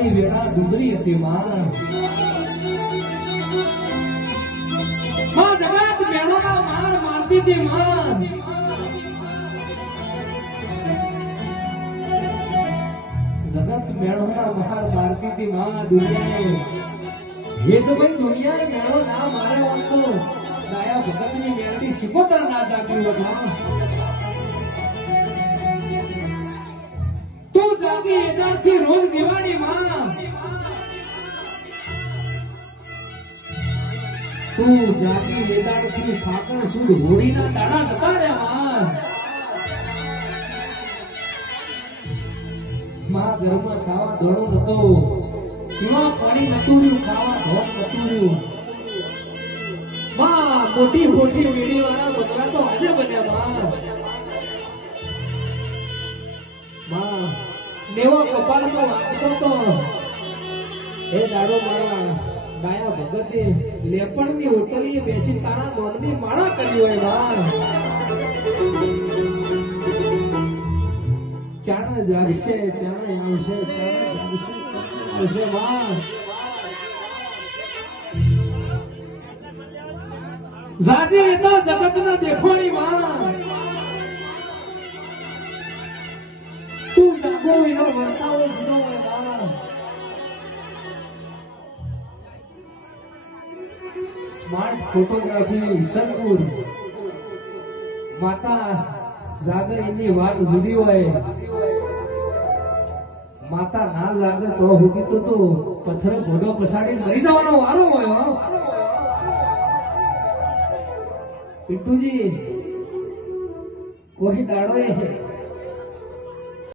ની વેળા ડુંગરી હતી માં જગત મેળોમાં માર મારતી હતી માં જગત મેળોના માર મારતી હતી માં દુનિયાએ એ તો ભાઈ દુનિયાએ મેળો ના મારે વાંચો દયા ભગતની મેળવી શિકોતર ના જાગ્યું હતા તું જાગી એદારથી રોજ દિવાળી માં તું જાગી એદારથી ફાકર સુદ હોળીના દાડા જતા રે માં ઘરમાં ખાવા ધોળો નતો પીવા પાણી નતું રહ્યું ખાવા ધોળ નતું રહ્યું માં મોટી મોટી વીડી વાળા બંગલા તો આજે બન્યા માં દેવો કપાળમાં વાગતો તો એ દાડો મારા ડાયા ભગતે લેપણની હોટલીએ બેસી તારા નોમની માળા કરી હોય માં ચાણા જાગશે ચાણા આવશે ચાણા જાગશે માં જાજી એ તો જગતના દેખોણી માં તું જાગો એનો વર્તાવો જુદો હોય માં સ્માર્ટ ફોટોગ્રાફી ઈસનપુર માતા જાગે એની વાત જુદી હોય માતા ના જાગે તો સુધી તો પથ્થર ઘોડો પસાડી મરી જવાનો વારો હોય પિન્ટુજી કોઈ દાડો